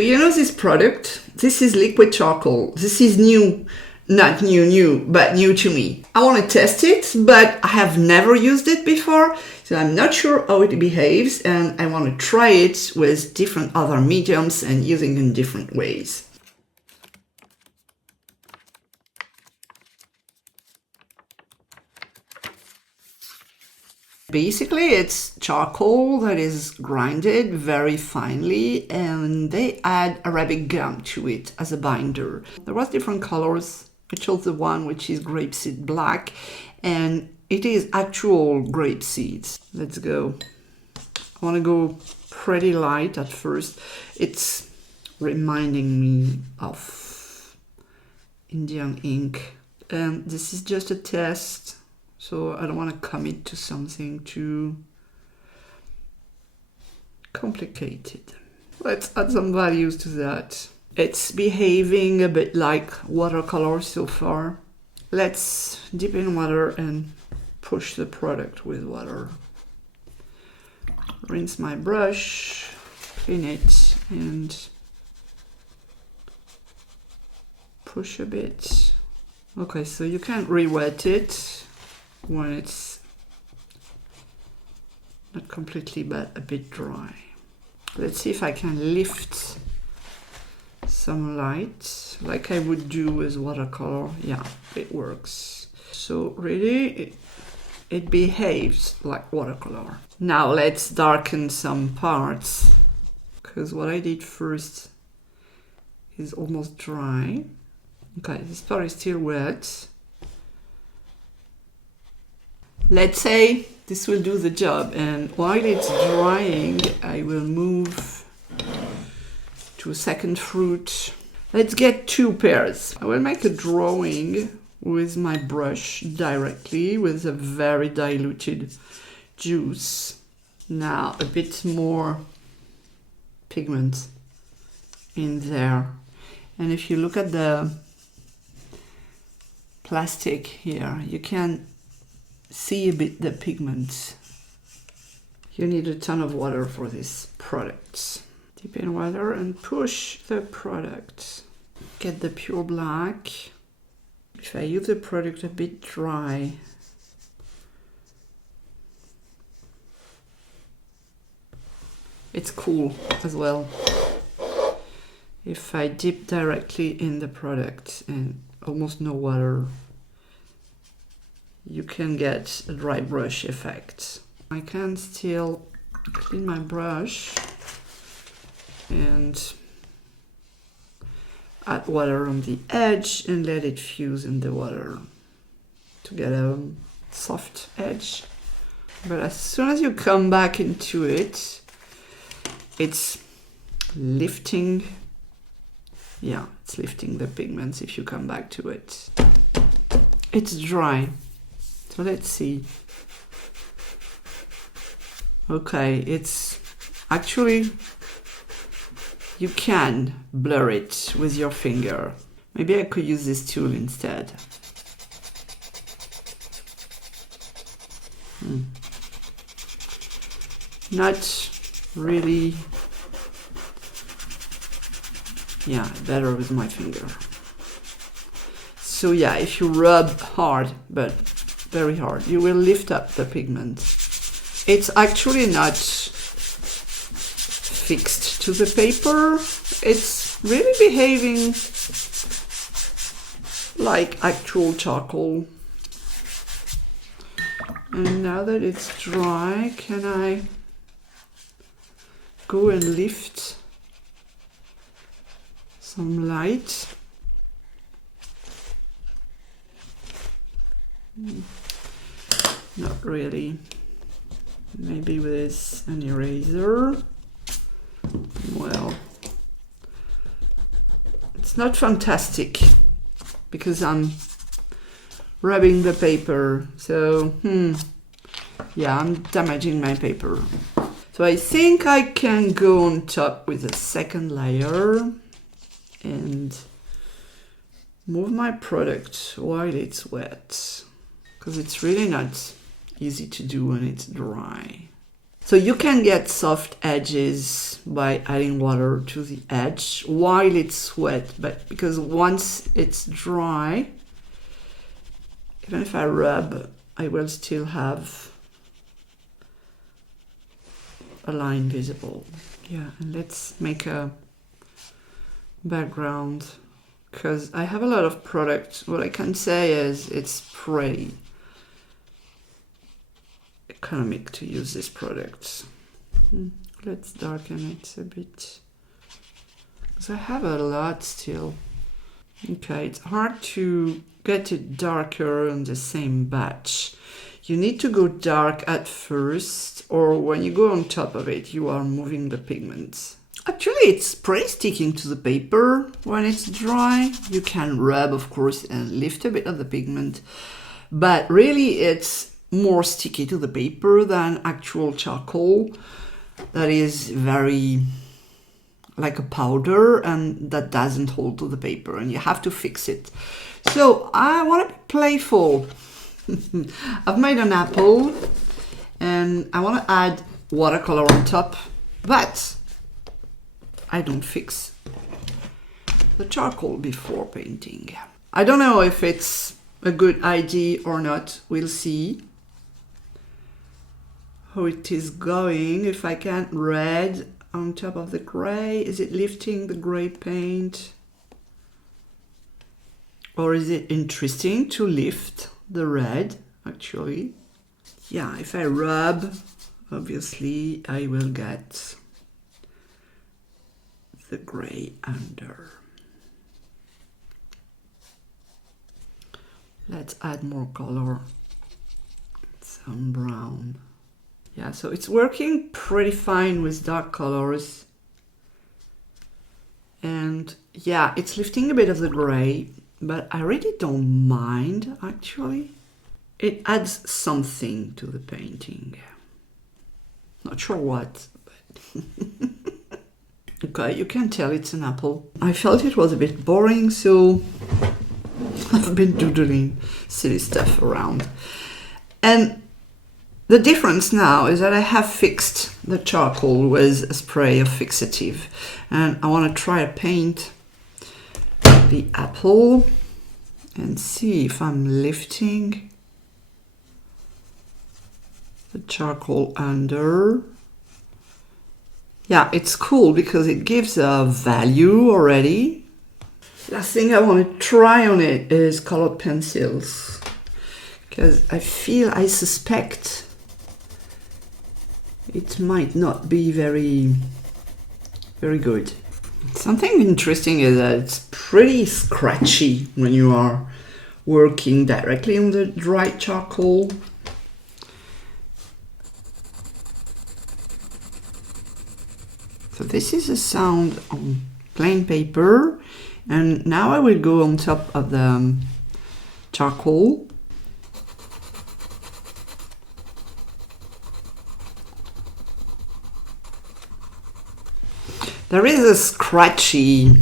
Do you know this product? This is liquid charcoal. This is new. Not new, but new to me. I want to test it, but I have never used it before, so I'm not sure how it behaves, and I want to try it with different other mediums and using it in different ways. Basically, it's charcoal that is grinded very finely, and they add Arabic gum to it as a binder. There was different colors. I chose the one which is grapeseed black, and it is actual grape seeds. Let's go. I want to go pretty light at first. It's reminding me of Indian ink, and this is just a test. So I don't want to commit to something too complicated. Let's add some values to that. It's behaving a bit like watercolor so far. Let's dip in water and push the product with water. Rinse my brush, clean it, and push a bit. Okay, so you can re-wet it when it's not completely but a bit dry. Let's see if I can lift some light like I would do with watercolor. Yeah, it works. So really it behaves like watercolor. Now let's darken some parts, because what I did first is almost dry. Okay, this part is still wet. Let's say this will do the job, and while it's drying, I will move to a second fruit. Let's get two pairs. I will make a drawing with my brush directly with a very diluted juice. Now a bit more pigment in there. And if you look at the plastic here, you can see a bit the pigment. You need a ton of water for this product. Dip in water and push the product. Get the pure black. If I use the product a bit dry, it's cool as well. If I dip directly in the product and almost no water, you can get a dry brush effect. I can still clean my brush and add water on the edge and let it fuse in the water to get a soft edge. But as soon as you come back into it, it's lifting. Yeah, it's lifting the pigments if you come back to it. It's dry. So let's see. Okay, it's actually, you can blur it with your finger. Maybe I could use this tool instead. Not really. Yeah, better with my finger. So yeah, if you rub hard, but very hard, you will lift up the pigment. It's actually not fixed to the paper. It's really behaving like actual charcoal. And now that it's dry, can I go and lift some light? Not really. Maybe with an eraser. Well, it's not fantastic because I'm rubbing the paper. So, yeah, I'm damaging my paper. So I think I can go on top with a second layer and move my product while it's wet, because it's really not easy to do when it's dry. So you can get soft edges by adding water to the edge while it's wet, but because once it's dry, even if I rub, I will still have a line visible. Yeah, and let's make a background because I have a lot of product. What I can say is it's pretty economic to use this product. Let's darken it a bit because I have a lot still. Okay, it's hard to get it darker on the same batch. You need to go dark at first, or when you go on top of it, you are moving the pigments. Actually, it's pretty sticking to the paper when it's dry. You can rub, of course, and lift a bit of the pigment, but really it's more sticky to the paper than actual charcoal that is very like a powder and that doesn't hold to the paper, and you have to fix it. So I want to be playful. I've made an apple and I want to add watercolor on top, but I don't fix the charcoal before painting. I don't know if it's a good idea or not. We'll see how it is going. If I can red on top of the gray, is it lifting the gray paint? Or is it interesting to lift the red, actually? Yeah, if I rub, obviously I will get the gray under. Let's add more color, some brown. Yeah, so it's working pretty fine with dark colors. And yeah, it's lifting a bit of the gray, but I really don't mind, actually. It adds something to the painting. Not sure what, but okay, you can tell it's an apple. I felt it was a bit boring, so I've been doodling silly stuff around. And the difference now is that I have fixed the charcoal with a spray of fixative, and I want to try to paint the apple and see if I'm lifting the charcoal under. Yeah, it's cool because it gives a value already. Last thing I want to try on it is colored pencils, because I suspect it might not be very good. Something interesting is that it's pretty scratchy when you are working directly on the dry charcoal. So this is a sound on plain paper, and now I will go on top of the charcoal. There is a scratchy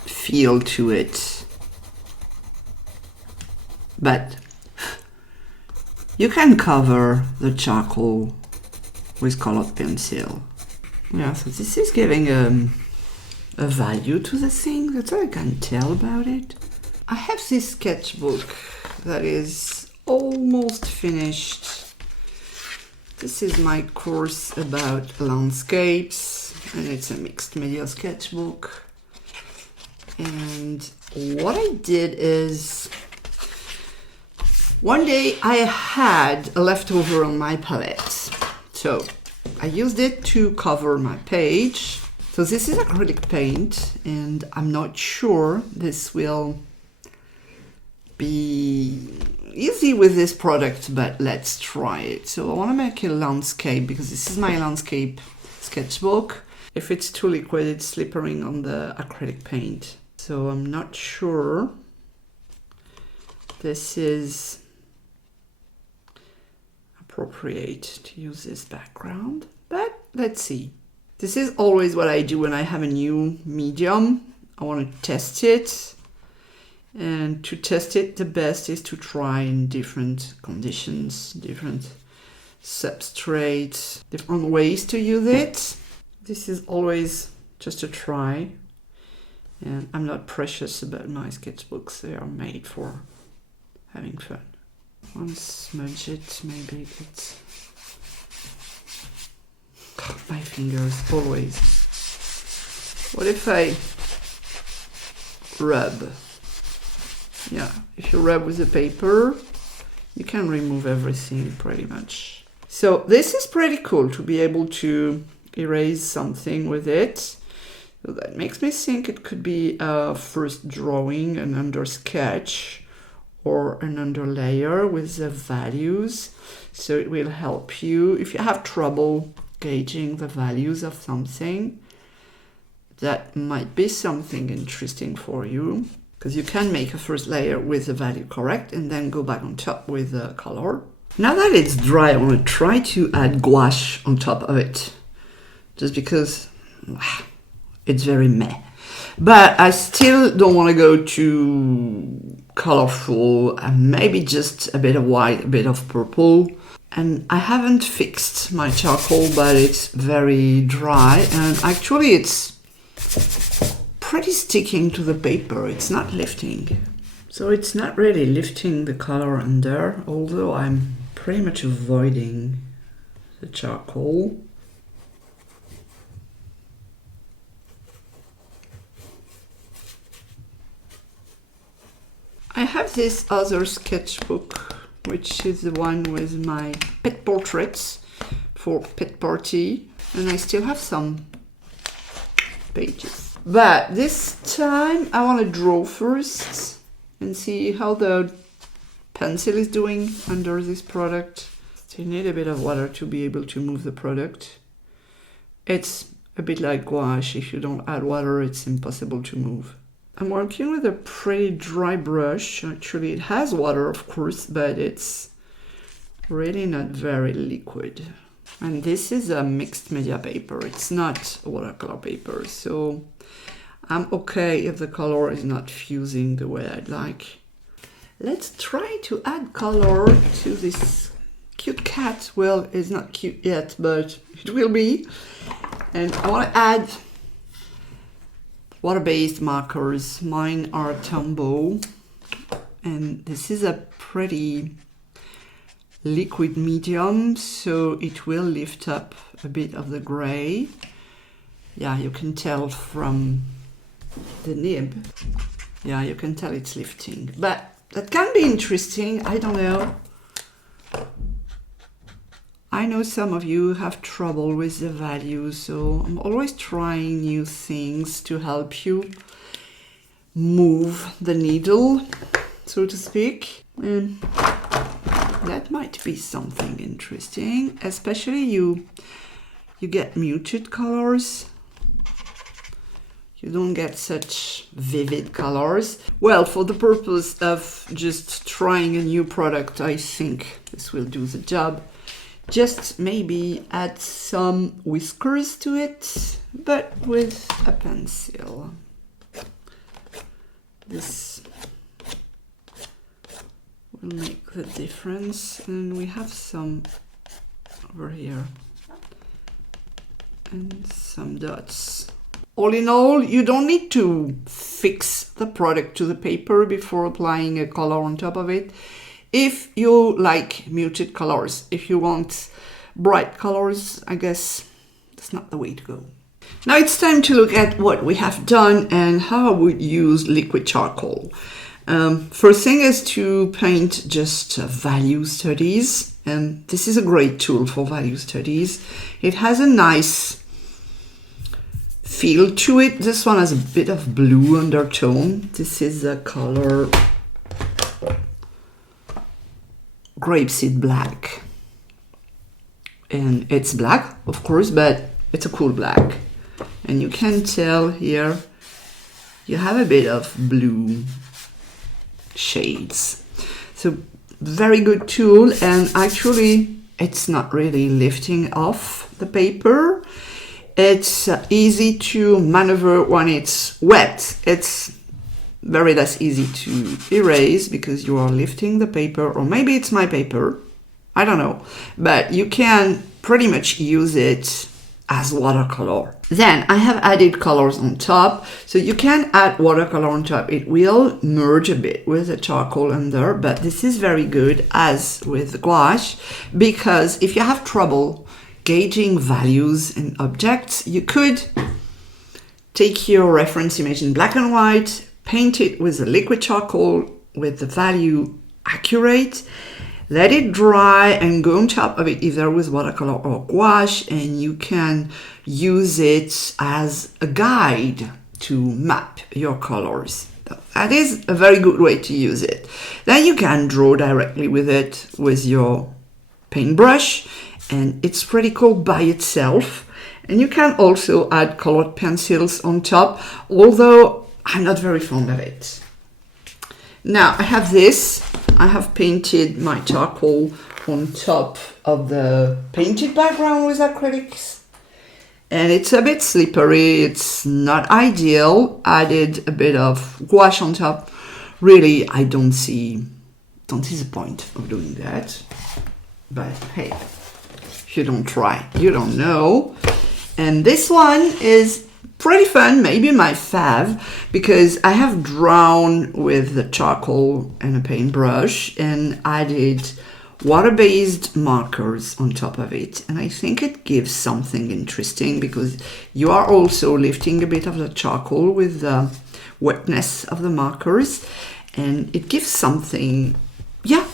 feel to it, but you can cover the charcoal with colored pencil. Yeah, so this is giving a value to the thing. That's all I can tell about it. I have this sketchbook that is almost finished. This is my course about landscapes, and it's a mixed media sketchbook. And what I did is, one day I had a leftover on my palette, so I used it to cover my page. So this is acrylic paint, and I'm not sure this will be easy with this product, but let's try it. So I want to make a landscape because this is my landscape sketchbook. If it's too liquid, it's slippering on the acrylic paint. So I'm not sure this is appropriate to use this background, but let's see. This is always what I do when I have a new medium. I want to test it, and to test it, the best is to try in different conditions, different substrate, different ways to use it. This is always just a try. And I'm not precious about my sketchbooks. They are made for having fun. One smudge it, maybe it's... My fingers, always. What if I rub? Yeah, if you rub with the paper, you can remove everything pretty much. So this is pretty cool to be able to erase something with it. So that makes me think it could be a first drawing, an under sketch, or an underlayer with the values. So it will help you if you have trouble gauging the values of something. That might be something interesting for you, because you can make a first layer with the value correct and then go back on top with the color. Now that it's dry, I want to try to add gouache on top of it, just because it's very meh. But I still don't want to go too colorful, and maybe just a bit of white, a bit of purple. And I haven't fixed my charcoal, but it's very dry, and actually it's pretty sticking to the paper. It's not lifting. So it's not really lifting the color under, although I'm pretty much avoiding the charcoal. I have this other sketchbook, which is the one with my pet portraits for pet party, and I still have some pages. But this time I want to draw first and see how the pencil is doing under this product. Still need a bit of water to be able to move the product. It's a bit like gouache. If you don't add water, it's impossible to move. I'm working with a pretty dry brush. Actually, it has water, of course, but it's really not very liquid. And this is a mixed media paper. It's not a watercolor paper, so I'm okay if the color is not fusing the way I'd like. Let's try to add color to this cute cat. Well, it's not cute yet, but it will be. And I want to add water-based markers. Mine are Tombow, and this is a pretty liquid medium, so it will lift up a bit of the gray. Yeah, you can tell from the nib. Yeah, you can tell it's lifting, but that can be interesting. I don't know. I know some of you have trouble with the values, so I'm always trying new things to help you move the needle, so to speak. And that might be something interesting, especially you get muted colors. You don't get such vivid colors. Well, for the purpose of just trying a new product, I think this will do the job. Just maybe add some whiskers to it, but with a pencil. This will make the difference. And we have some over here and some dots. All in all, you don't need to fix the product to the paper before applying a color on top of it. If you like muted colors, if you want bright colors, I guess that's not the way to go. Now it's time to look at what we have done and how I would use liquid charcoal. First thing is to paint just value studies, and this is a great tool for value studies. It has a nice feel to it. This one has a bit of blue undertone. This is a color grapeseed black, and it's black, of course, but it's a cool black, and you can tell here you have a bit of blue shades. So very good tool, and actually it's not really lifting off the paper. It's easy to maneuver when it's wet. It's very less easy to erase because you are lifting the paper, or maybe it's my paper. I don't know, but you can pretty much use it as watercolor. Then I have added colors on top, so you can add watercolor on top. It will merge a bit with the charcoal under, but this is very good as with the gouache, because if you have trouble gauging values in objects, you could take your reference image in black and white, paint it with a liquid charcoal with the value accurate, let it dry and go on top of it either with watercolor or gouache, and you can use it as a guide to map your colors. That is a very good way to use it. Then you can draw directly with it with your paintbrush, and it's pretty cool by itself. And you can also add colored pencils on top, although I'm not very fond of it. Now I have this. I have painted my charcoal on top of the painted background with acrylics. And it's a bit slippery. It's not ideal. Added a bit of gouache on top. Really, I don't see the point of doing that. But hey, if you don't try, you don't know. And this one is pretty fun, maybe my fav, because I have drawn with the charcoal and a paintbrush and added water-based markers on top of it. And I think it gives something interesting because you are also lifting a bit of the charcoal with the wetness of the markers, and it gives something, yeah,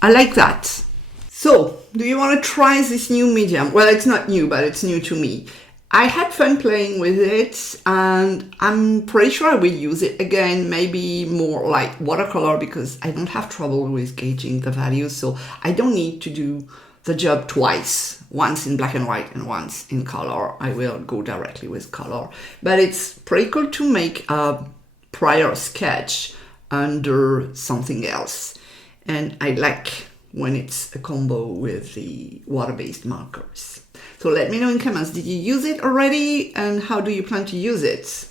I like that. So, do you want to try this new medium? Well, it's not new, but it's new to me. I had fun playing with it, and I'm pretty sure I will use it again, maybe more like watercolor, because I don't have trouble with gauging the values, so I don't need to do the job twice, once in black and white and once in color. I will go directly with color. But it's pretty cool to make a prior sketch under something else, and I like when it's a combo with the water-based markers. So let me know in comments, did you use it already and how do you plan to use it?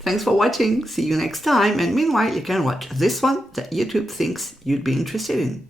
Thanks for watching, see you next time, and meanwhile you can watch this one that YouTube thinks you'd be interested in.